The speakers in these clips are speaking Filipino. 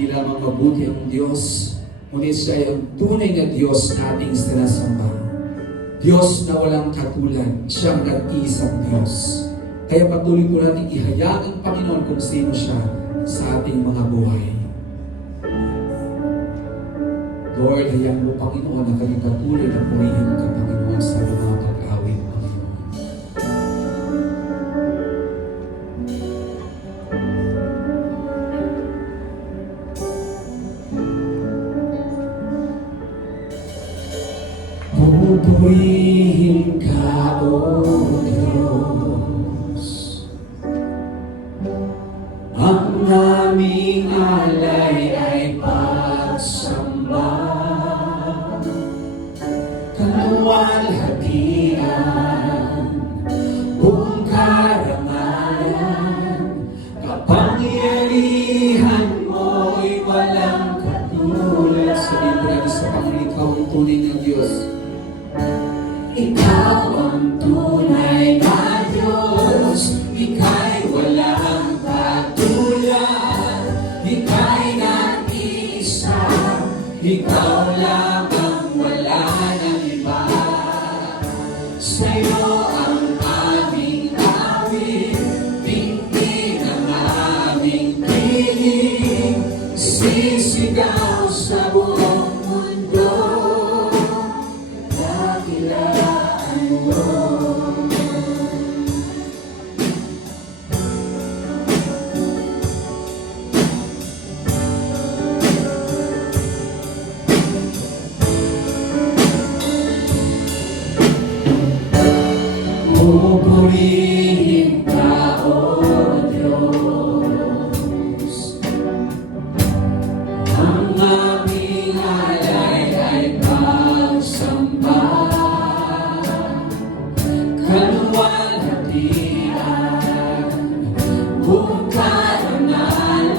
hindi lamang mabuti ang Diyos, ngunit siya ay ang tunay na Diyos na ating sinasamba. Diyos na walang katulad, siyang nag-iisang Diyos. Kaya patuloy ko natin ihayag ang Panginoon kung sino siya sa ating mga buhay. Lord, hayag mo, Panginoon, na kami patuloy na purihin ka, Panginoon, sa mga pag-awit, Panginoon. Pupurihin ka, O Diyos, ang aming alay ay pagsamba, kaluwalhatian, buong karangalan, kapangyarihan mo'y walang katulad. Sabihin ko natin sa Panginoon, ikaw ang tunay na Diyos. Ikaw ang tunay na Diyos, Ika'y walang katulad, Ika'y nag-iisa, Ikaw lang ang wala ng iba. Sa'yo ang aming awit, tingin ang aming piling, sisigaw sa buong mundo. Pupurihin ka, O Diyos, ang aming alay ay pagsamba, kaluwalhatian, buong karangalan,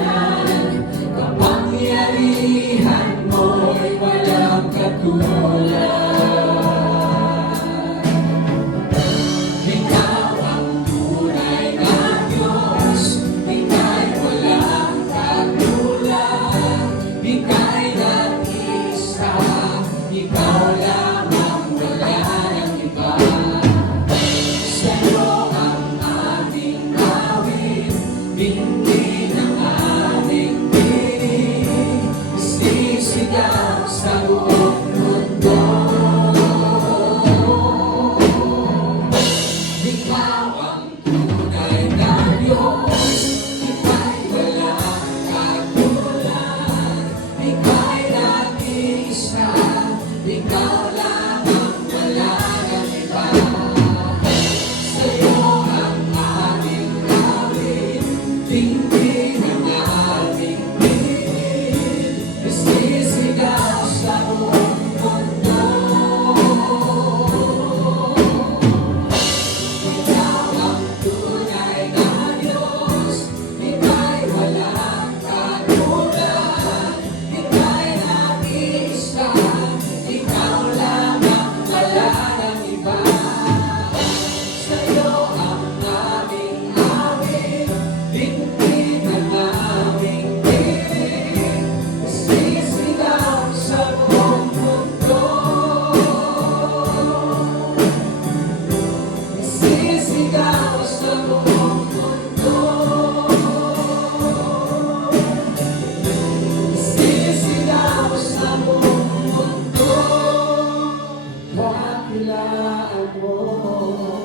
kapangyarihan mo'y walang katulad. Sa buong mundo, Ikaw ang tunay na Diyos, Ika'y walang katulad, Ika'y nag-iisa, Ikaw lang ang wala ng iba. Sa'yo ang aming awit, tingin ang aming piling, isisigaw sa buong mundo. Ikaw ang tunay na Diyos, Ika'y walang katulad, Ika'y nag-iisa, Ikaw lang ang wala ng iba. Sa'yo ang aming awit, tingin ang aming piling, sisigaw sa buong mundo. Sisigaw sa buong mundo. Sisigaw sa buong mundo. Dakilaan mo.